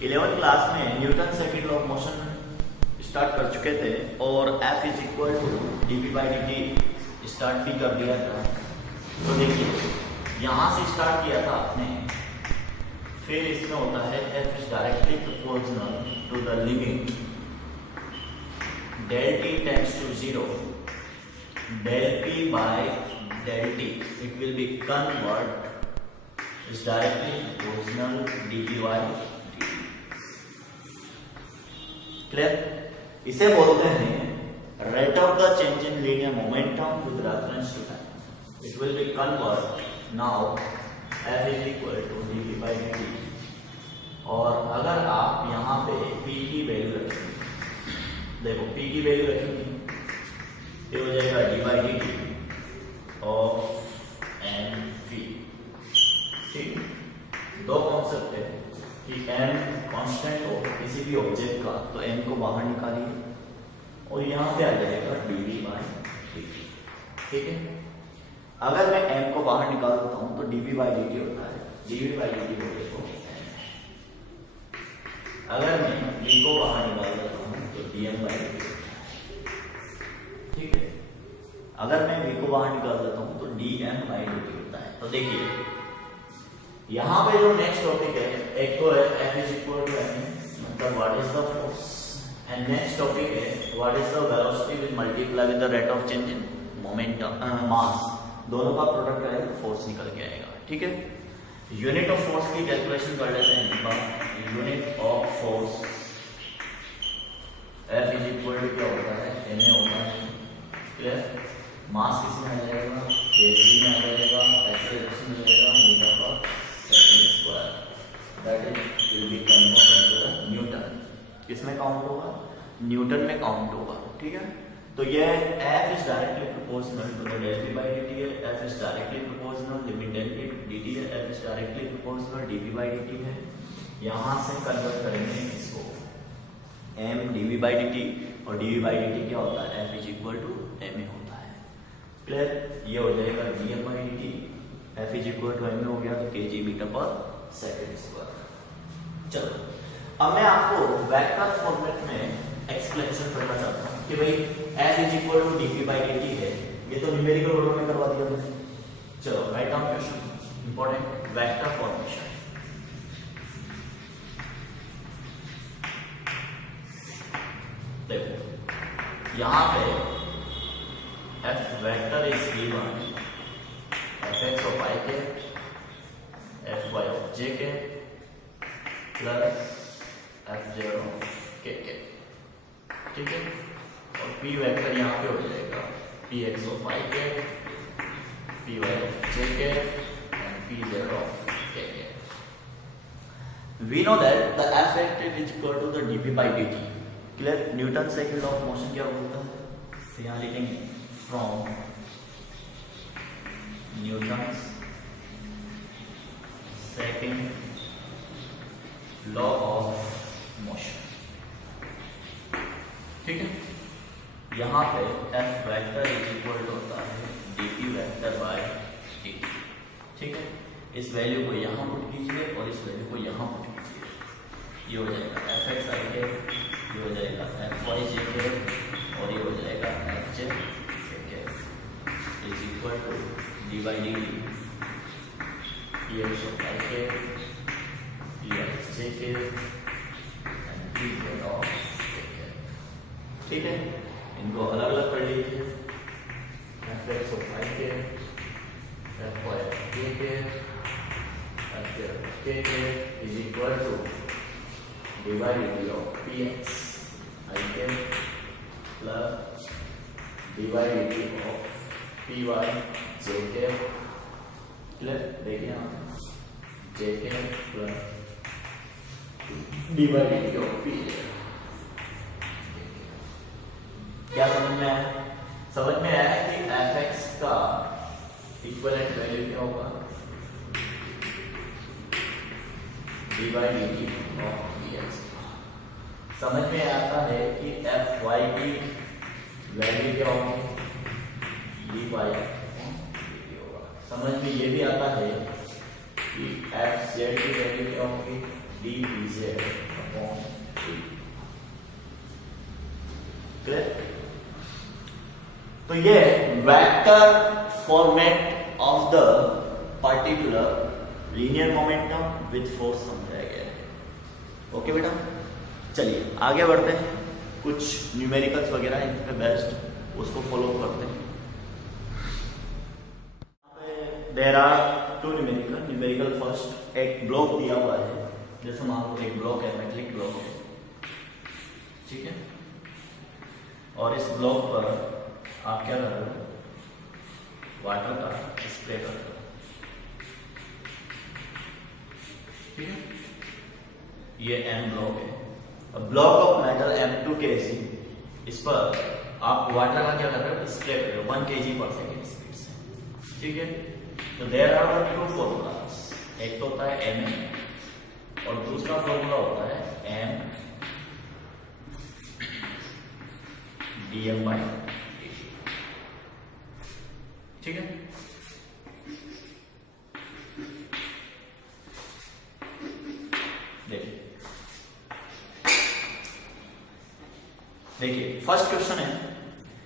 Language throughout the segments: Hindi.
11th क्लास में Newton second law of motion start कर चुके थे और F is equal to dv/dt start भी कर दिया था। तो देखिए यहाँ से स्टार्ट किया था आपने, फिर इसमें होता है F is directly proportional to the limit del t tends to 0 del p by del t, it will be convert is directly proportional dv/dt। Clear? इसे बोलते हैं rate of the change in linear momentum with reference to time. It will be convert now F is equal to dv/dt। और अगर आप यहाँ पे p की वैल्यू रखेंगे, देखो p की वैल्यू रखेंगे, ये हो जाएगा d/dt ऑफ mv। ठीक, दो कॉन्सेप्ट है कि m कांस्टेंट हो किसी भी ऑब्जेक्ट का तो m को बाहर निकालिए और यहाँ पे आ जाएगा dv/dt। ठीक है, अगर मैं m को बाहर निकाल देता हूँ तो dv/dt होता है dv/dt हो देखो। अगर मैं v को बाहर निकाल देता हूँ तो dm/dt। ठीक है, अगर मैं v को बाहर निकाल देता हूँ तो dm/dt होता है। तो देखिए यहाँ पे जो नेक्स्ट टॉपिक है, एक तो है F is equal to m, मतलब what is the force, and next topic है what is the velocity with multiply with the rate of change in momentum mass. दोनों का प्रोडक्ट आएगा, फोर्स निकल के आएगा। ठीक है, यूनिट ऑफ फोर्स की कैलकुलेशन कर लेते हैं। Unit of force F is equal to क्या होता है, ma होता है। क्लियर? मास किसमें आ जाएगा, kg में आ जाएगा, एक्सेलरेशन में जाएगा मीटर पर second square, that is will be converted into the Newton. किसमें काउंट होगा, न्यूटन में काउंट होगा। ठीक है, तो ये F is directly proportional to the del p/dt है, F इज डायरेक्टली प्रोपोर्शनल लिमिट del p dt है, F is directly proportional dv/dt है। यहाँ से कन्वर्ट करेंगे इसको m dv/dt, और dv/dt क्या होता है, F is equal to ma होता है। क्लियर? ये हो जाएगा dm/dt, F is equal to ma हो गया तो kg मीटर पर सेकंड स्क्वायर। चलो अब मैं आपको वेक्टर फॉर्मेट में एक्सप्लेनेशन करना चाहता हूँ कि भाई F is equal to dp/dt है, ये तो न्यूमेरिकल ऑर्डर में करवा दिया मैंने। चलो write down question, important vector formation. देखो यहाँ पे F vector is given fx of i के, fy ऑफ j के, प्लस fj ऑफ k के। ठीक है, और p वेक्टर यहाँ पे हो जाएगा px ऑफ i के, py ऑफ j के, and pz ऑफ k के। We know that the F vector is equal to the dp/dt। Clear? Newton second law of motion क्या बोलता है, तो यहाँ लिखेंगे from Newton second law of motion. ठीक है, यहाँ पे F vector is equal to होता है dp वेक्टर बाय dt। ठीक है, इस वैल्यू को यहाँ पुट कीजिए और इस वैल्यू को यहाँ पुट कीजिए। ये हो जाएगा fx i के, ये हो जाएगा fy j के, और ये हो जाएगा fj के is equal to dy/dt px of i के, px j के, एंड pz ऑफ k के। ठीक है, इनको अलग अलग कर लीजिए, fx ऑफ i के, fy ऑफ j के, fj ऑफ k के is equal to dy/dt of px i के plus dy/dt of py j के। क्लियर? देखिए यहाँ j के प्लस dy/dt ऑफ pj। क्या समझ में आया? समझ में आया कि fx का इक्विवेलेंट वैल्यू क्या होगा, dy/dt ऑफ px। समझ में आता है कि fy की वैल्यू क्या होगी, dy/dt होगा। समझ में ये भी आता है कि fz की वैल्यू क्या होगी, dz अपॉन t। क्लियर? तो ये vector format of the particular linear momentum with force समझाया गया है। ओके बेटा, चलिए आगे बढ़ते हैं। कुछ न्यूमेरिकल्स वगैरह इन पे बेस्ड उसको फॉलो करते हैं। There are two numerical first एक ब्लॉक दिया हुआ है, जैसे मान लो एक ब्लॉक है, मेटलिक ब्लॉक है, ठीक है, और इस ब्लॉक पर आप क्या कर रहे हो, वाटर का स्प्रे कर रहे हो, ठीक है। ये M ब्लॉक है, block of metal M2 kg, इस पर आप वाटर का क्या कर रहे हो, स्प्रे कर रहे हो 1 kg पर सेकेंड स्पीड से, ठीक है। तो there are the two formulas, एक तो होता है M और दूसरा फॉर्मूला होता है M dm/dt, ठीक है। देखिए फर्स्ट क्वेश्चन है,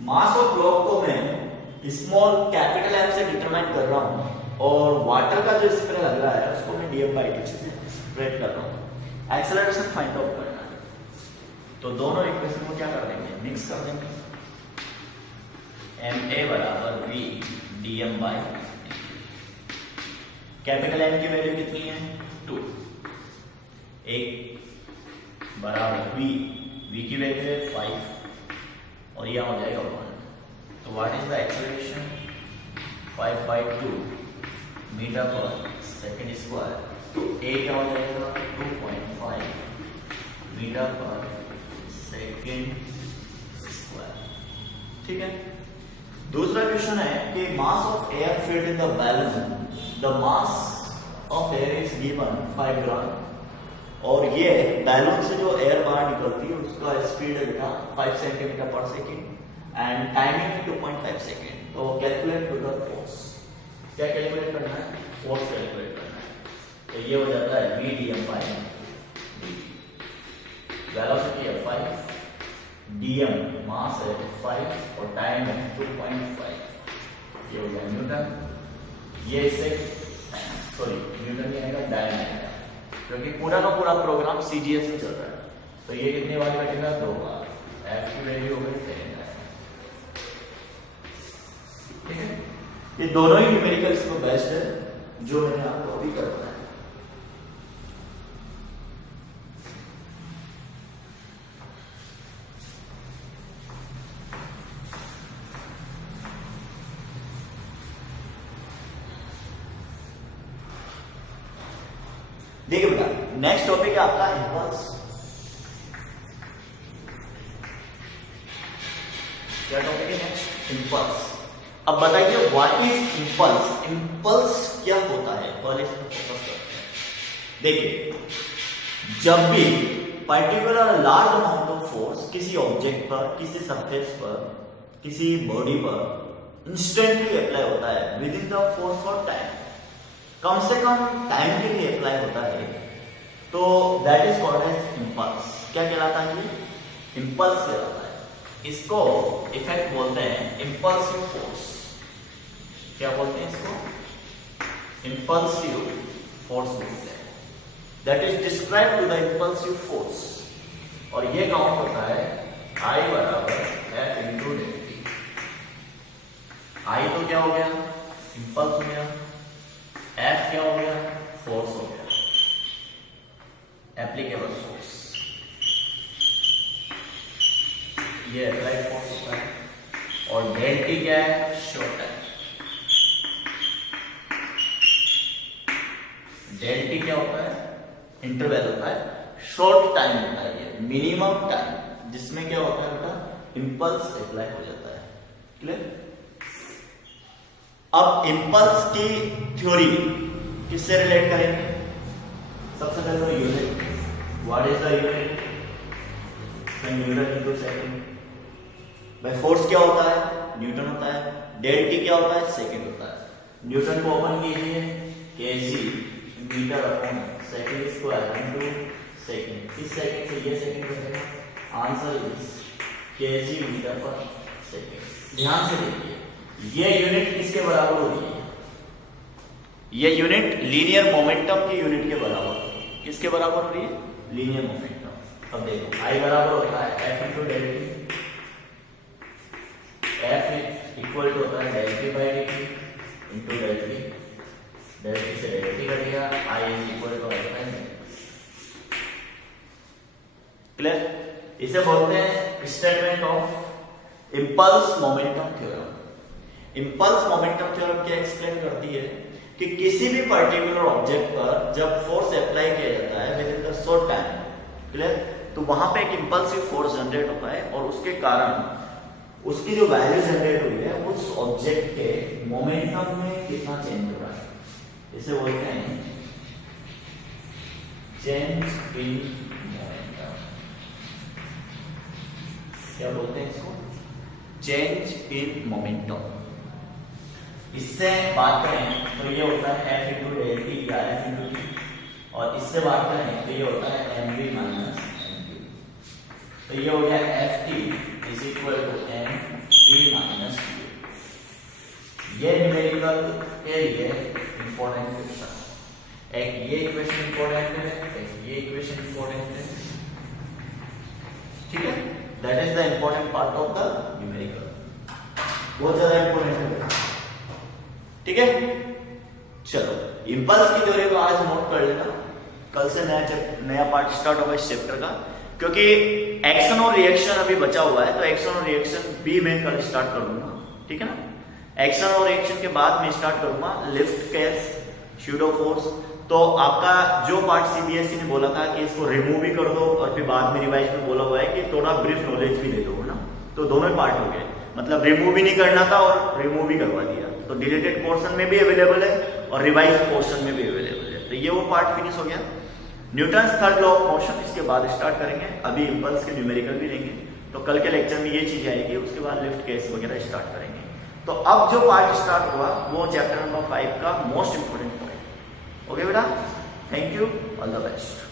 मास ऑफ ब्लॉक को मैं स्मॉल कैपिटल M से डिटरमाइन कर रहा हूं और वाटर का जो स्प्रे लग रहा है उसको मैं dm/dt से स्प्रेड कर रहा हूं। एक्सेलरेशन फाइंड आउट करना है, तो दोनों इक्वेशन को क्या कर देंगे, मिक्स कर देंगे। ma बराबर v dm/dt, कैपिटल M की वैल्यू कितनी है 2, एक बराबर v की वैल्यू है 5 और यह हो जाएगा 1। तो what is the acceleration, 5/2 metre पर सेकेंड स्क्वायर, तो a क्या हो जाएगा 2.5 मीटर पर सेकेंड स्क्वायर, ठीक है। दूसरा क्वेश्चन है कि mass of air filled in the balloon, the mass of air is given 5 ग्राम, और ये बैलून से जो एयर बाहर निकलती है उसका स्पीड है बेटा 5 सेंटीमीटर पर सेकेंड एंड टाइमिंग है 2.5 सेकेंड। तो कैलकुलेट टू द फोर्स, क्या कैलकुलेट करना है, फोर्स कैलकुलेट करना है। तो ये हो जाता है v dm/dt, वेलोसिटी है 5, dm मास है 5 और टाइम है 2.5, ये हो गया न्यूटन। ये इससे न्यूटन नहीं आएगा, डायन आएगा, क्योंकि पूरा का पूरा प्रोग्राम CGS में चल रहा है। तो ये कितनी बार कटेगा, 2 बार, F की वैल्यू हो गई 10, ठीक है। ये दोनों ही न्यूमेरिकल्स में बेस्ट है जो मैंने आपको अभी करवाया है। देखिए बेटा, नेक्स्ट टॉपिक है आपका इंपल्स। क्या टॉपिक है नेक्स्ट, इंपल्स। अब बताइए व्हाट इज इंपल्स, इंपल्स क्या होता है, पहले इसको फोकस करते हैं। देखिए, जब भी particular large amount of force किसी ऑब्जेक्ट पर, किसी सरफेस पर, किसी बॉडी पर इंस्टेंटली अप्लाई होता है within the force for time, कम से कम टाइम के लिए अप्लाई होता है, तो that is called as impulse. क्या कहलाता है ये, इंपल्स कहलाता है। इसको इफेक्ट बोलते हैं इंपल्सिव फोर्स। क्या बोलते हैं इसको, इंपल्सिव फोर्स बोलते हैं। That is describe to the impulsive force, और ये काउंट होता है I बराबर F इंटू डेल्टी। I तो क्या हो गया, इंपल्स हो गया, F क्या हो गया, फोर्स हो गया, एप्लीकेबल फोर्स, ये अप्लाइड फोर्स होता है, और डेल्टी क्या है, शॉर्ट टाइम। डेल्टी क्या होता है, इंटरवल होता है, शॉर्ट टाइम होता है, ये मिनिमम टाइम जिसमें क्या होता है बेटा, इम्पल्स अप्लाई हो जाता है। क्लियर। अब इम्पल्स की थ्योरी किससे रिलेट करेंगे, सबसे पहले तो unit, what is the unit, Newton into second. भाई फोर्स क्या होता है, न्यूटन होता है, डेल्टी क्या होता है, सेकंड होता है। न्यूटन को ओपन कीजिए, KG metre upon second square into इस सेकंड से ये सेकंड बचेगा, आंसर इज kg मीटर पर सेकंड। ध्यान से देखिए, ये यूनिट किसके बराबर होती है? ये यूनिट लीनियर मोमेंटम की यूनिट के बराबर होती है। किसके बराबर हो रही है? Linear momentum. अब देखो I बराबर होता है F into del t, F equal to होता है del t by d t into del t, del t से डेल टी कट गया, I इज इक्वल टू होता है। क्लियर? इसे बोलते हैं statement of impulse momentum theorem. Impulse momentum theorem क्या एक्सप्लेन करती है कि किसी भी पर्टिकुलर ऑब्जेक्ट पर जब फोर्स अप्लाई किया जाता है within the short time, clear, तो वहां पे एक इंपल्सिव फोर्स जनरेट होता है और उसके कारण उसकी जो वैल्यू जनरेट हुई है उस ऑब्जेक्ट के मोमेंटम में कितना चेंज हो रहा है, इसे बोलते हैं चेंज इन मोमेंटम। क्या बोलते हैं इसको? Change in momentum. इससे बात करें तो ये होता है F इंटू डेल टी या F इंटू टी, और इससे बात करें तो ये होता है mv माइनस mv। तो ये हो गया Ft is equal to mv minus v। ये न्यूमेरिकल के लिए इंपॉर्टेंट क्वेश्चन, एक ये इक्वेशन इंपॉर्टेंट है, एक ये इक्वेशन इंपॉर्टेंट है, ठीक है। That is the important part of the numerical, बहुत ज्यादा इंपॉर्टेंट है, ठीक है। चलो इंपल्स की थ्योरी को आज नोट कर लेना, कल से नया पार्ट स्टार्ट होगा इस चैप्टर का, क्योंकि एक्शन और रिएक्शन अभी बचा हुआ है, तो एक्शन और रिएक्शन भी मैं कल स्टार्ट कर दूंगा, ठीक है ना। एक्शन और रिएक्शन के बाद मैं स्टार्ट करूंगा लिफ्ट केस, स्यूडो फोर्स। तो आपका जो पार्ट सीबीएसई ने बोला था कि इसको रिमूव भी कर दो और फिर बाद में रिवाइज में बोला हुआ है कि थोड़ा ब्रीफ नॉलेज भी दे दो, ना, तो दोनों पार्ट हो गए, मतलब रिमूव भी नहीं करना था और रिमूव भी करवा दिया, तो डिलीटेड पोर्शन में भी अवेलेबल है और रिवाइज पोर्शन में भी अवेलेबल है, तो ये वो पार्ट फिनिश हो गया। Newton's third law of motion इसके बाद स्टार्ट करेंगे, अभी इंपल्स के न्यूमेरिकल भी लेंगे, तो कल के लेक्चर में ये चीज आएगी, उसके बाद लिफ्ट केस वगैरह स्टार्ट करेंगे। तो अब जो पार्ट स्टार्ट हुआ वो चैप्टर नंबर 5 का मोस्ट इंपोर्टेंट पॉइंट। ओके बेटा, thank you, all the best.